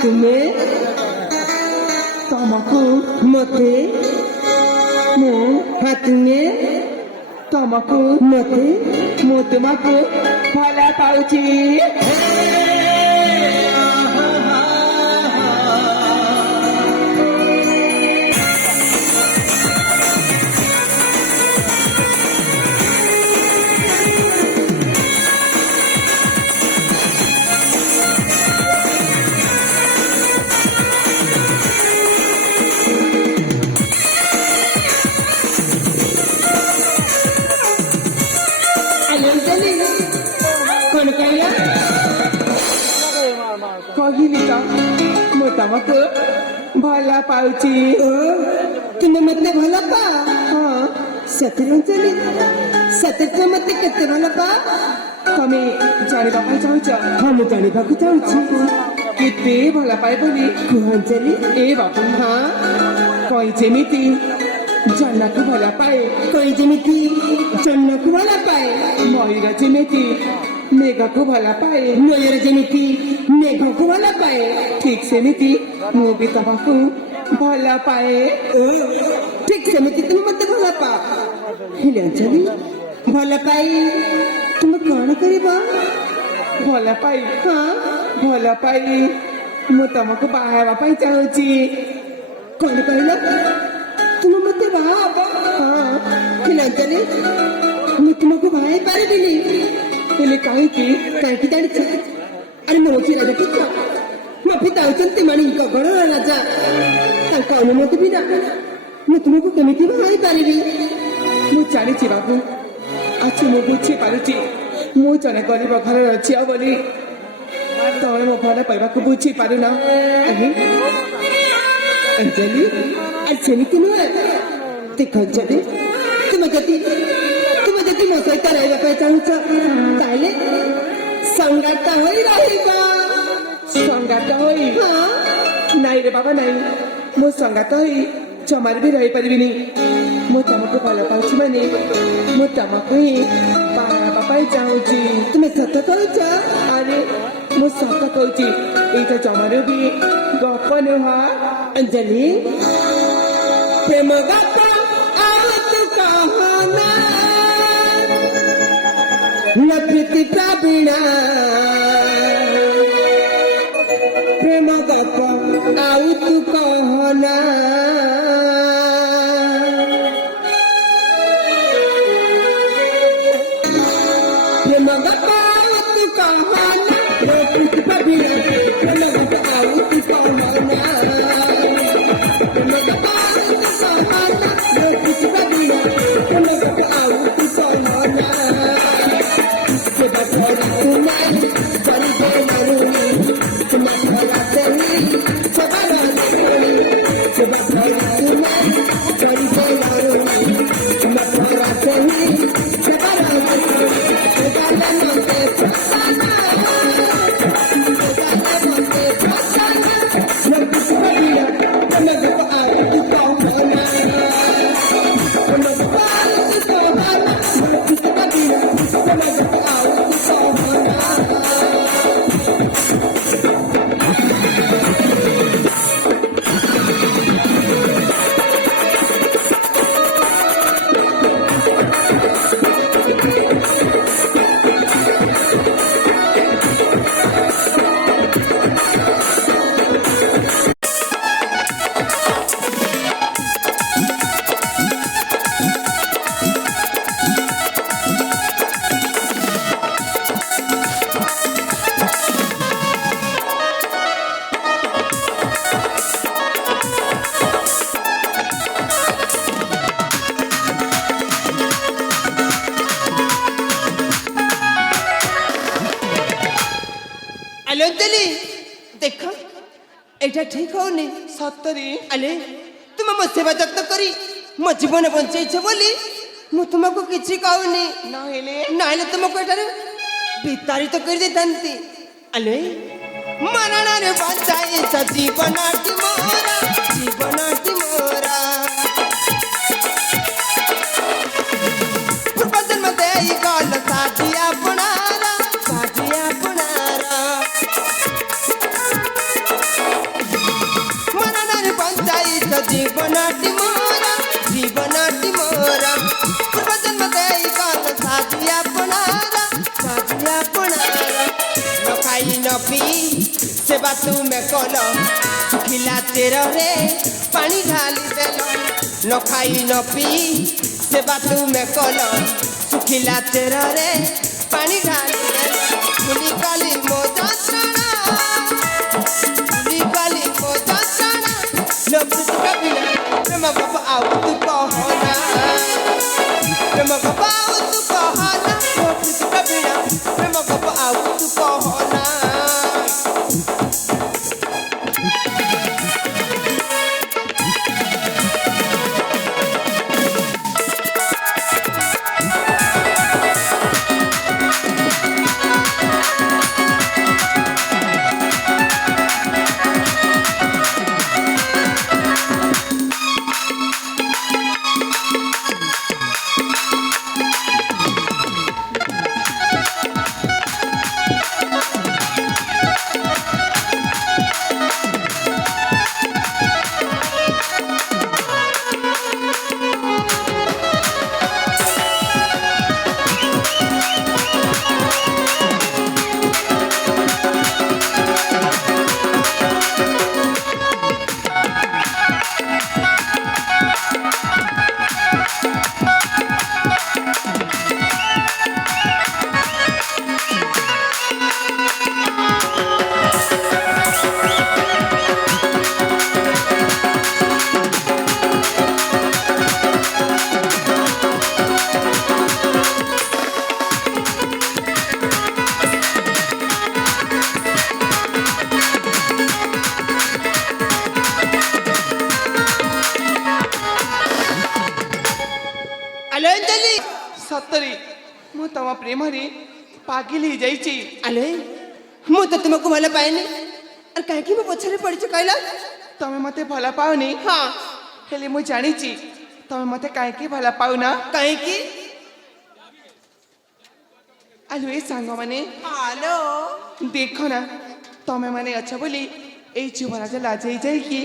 ତୁମେ ତମକୁ ମୋତେ ମୁଁ ତୁମେ ତମକୁ ମୋତେ ମୁଁ ତୁମକୁ ଭଲ ପାଉଛି। କହିଲି ତ ମୁଁ ତମକୁ ଭଲ ପାଉଛି। ତୁମେ ମତେ ଭଲ ପାଅ? ହଁ ସତରେ ଅଞ୍ଜଳି, ସତରେ ମତେ କେତେ ଭଲ ପାଅ? ତମେ ଜାଣିବା ପାଇଁ ଚାହୁଁଛ? ହଁ ମୁଁ ଜାଣିବାକୁ ଚାହୁଁଛି। କେତେ ଭଲ ପାଏ ବୋଲି କୁହ ଅଞ୍ଜଳି। ଏ ବାବୁ ହଁ କଇଁ ଯେମିତି ଜହ୍ନକୁ ଭଲ ପାଏ, କଇଁ ଯେମିତି ଜହ୍ନକୁ ଭଲ ପାଏ, ମୟୂର ଯେମିତି ମେଘକୁ ଭଲ ପାଏ, ମୟୂର ଯେମିତି ମେଘକୁ ଭଲ ପାଏ, ଠିକ ସେମିତି ମୁଁ ବି ତମକୁ ଭଲ ପାଏ। ଠିକ ସେମିତି ତୁମେ ମତେ ଭଲ ପାଅ। ହେଲେ ଅଞ୍ଜଳି, ଭଲ ପାଇ ତୁମେ କଣ କରିବ? ଭଲ ପାଇ ହଁ ଭଲ ପାଇ ମୁଁ ତମକୁ ବାହା ହେବା ପାଇଁ ଚାହୁଁଛି। କଣ କହିଲ? ତୁମେ ମତେ ବାହା ହବ? ହଁ ହେଲେ ଅଞ୍ଜଳି, ମୁଁ ତୁମକୁ ବାହା ହେଇ ପାରିବିନି। ହେଲେ କାହିଁକି? କାହିଁକି ଜାଣିଛ? ଆରେ ମୁଁ ହଉଛି ରାଜପୁତ୍ର। ମୋ ପିତା ହଉଛନ୍ତି ମାଣିକ ଗଣର ରାଜା। ତାଙ୍କ ଅନୁମତି ବିନା ମୁଁ ତୁମକୁ କେମିତି ବାହା ହେଇପାରିବି? ମୁଁ ଜାଣିଛି ବାବୁ, ଆଜି ମୁଁ ବୁଝିପାରୁଛି ମୁଁ ଜଣେ ଗରିବ ଘରର ଝିଅ ବୋଲି। ତମେ ମୋ ଭଲ ପାଇବାକୁ ବୁଝିପାରୁନ। ଅଞ୍ଜଳି, ଆରେ ସେମିତି ନୁହେଁ। ଦେଖ ଅଞ୍ଜଳି, ତୁମେ ଯଦି ମୋ ସହିତ ରହିବା ପାଇଁ ଚାହୁଁଛ ତାହେଲେ ସଂଗାତ ହୋଇ ରହିବ। ସଂଗାତ ହୋଇ? ହଁ ନାଇଁ ରେ ବାବା ନାଇଁ, ମୁଁ ସଂଗାତ ହୋଇ ଜମାରେ ବି ରହିପାରିବିନି। ମୁଁ ତମକୁ ଭଲ ପାଉଛି ମାନେ ମୁଁ ତମକୁ ହିଁ ବାହା ହେବା ପାଇଁ ଚାହୁଁଛି। ତୁମେ ସତ କହୁଛ? ଆରେ ମୁଁ ସତ କହୁଛି, ଏଇଟା ଜମାରୁ ବି ଗପ ନୁହଁ। ଅଞ୍ଜଳି, ପ୍ରେମ ଗପ ଆଉ ତୁ କହନା, न प्रीति का बिना प्रेम गप आउ तू कहना, प्रेम गप आउ तू कहना, न प्रीति का बिना प्रेम गप आउ तू कहना, प्रेम गप आउ तू कहना, न प्रीति का बिना प्रेम गप आउ तू कहना। देख एटा ठीक होनी सतरी। अले तुम मो सेवा जत्न करी मो जीवन बंचैछ बोली मु तुमको किछि कहूनी नाइले तुमको एटारे वितारित कर देतांती। अले मरण रे बंचाई जीवनटी मोरा पूर्व जन्म देई गल साथी अपनारा खाई न पी सेवा तुमे कल सुखिला तेर रे पानी ढाली देल न खाई न पी सेवा तुमे कल सुखिला तेर रे पानी ढाली देल भूली काली मो जात्रा भूली काली मो जात्रा न प्रीतिका बिना प्रेम बाबा आउ तू कहना प्रेम बाबा आउ तू कहना न प्रीतिका बिना प्रेम बाबा आउ तू कहना आलो अंजलि ସତରେ ମୁଁ ତମ ପ୍ରେମରେ ପାଗିଲ ହେଇଯାଇଛି। ଆଲୋ ମୁଁ ତ ତୁମକୁ ଭଲ ପାଏନି ଆଉ କାହିଁକି ମୋ ପଛରେ ପଡ଼ିଛ କହିଲ ତମେ ମତେ ଭଲ ପାଉନି ହଁ ହେଲେ ମୁଁ ଜାଣିଛି ତମେ ମତେ କାହିଁକି ଭଲ ପାଉନ। କାହିଁକି ଆଲୋ ଏ ସାଙ୍ଗମାନେ ଆଲୋ ଦେଖ ନା ତମେ ମାନେ ଅଛ ବୋଲି ଏଇ ଯୁବରାଜ ଲାଜେଇ ଯାଇକି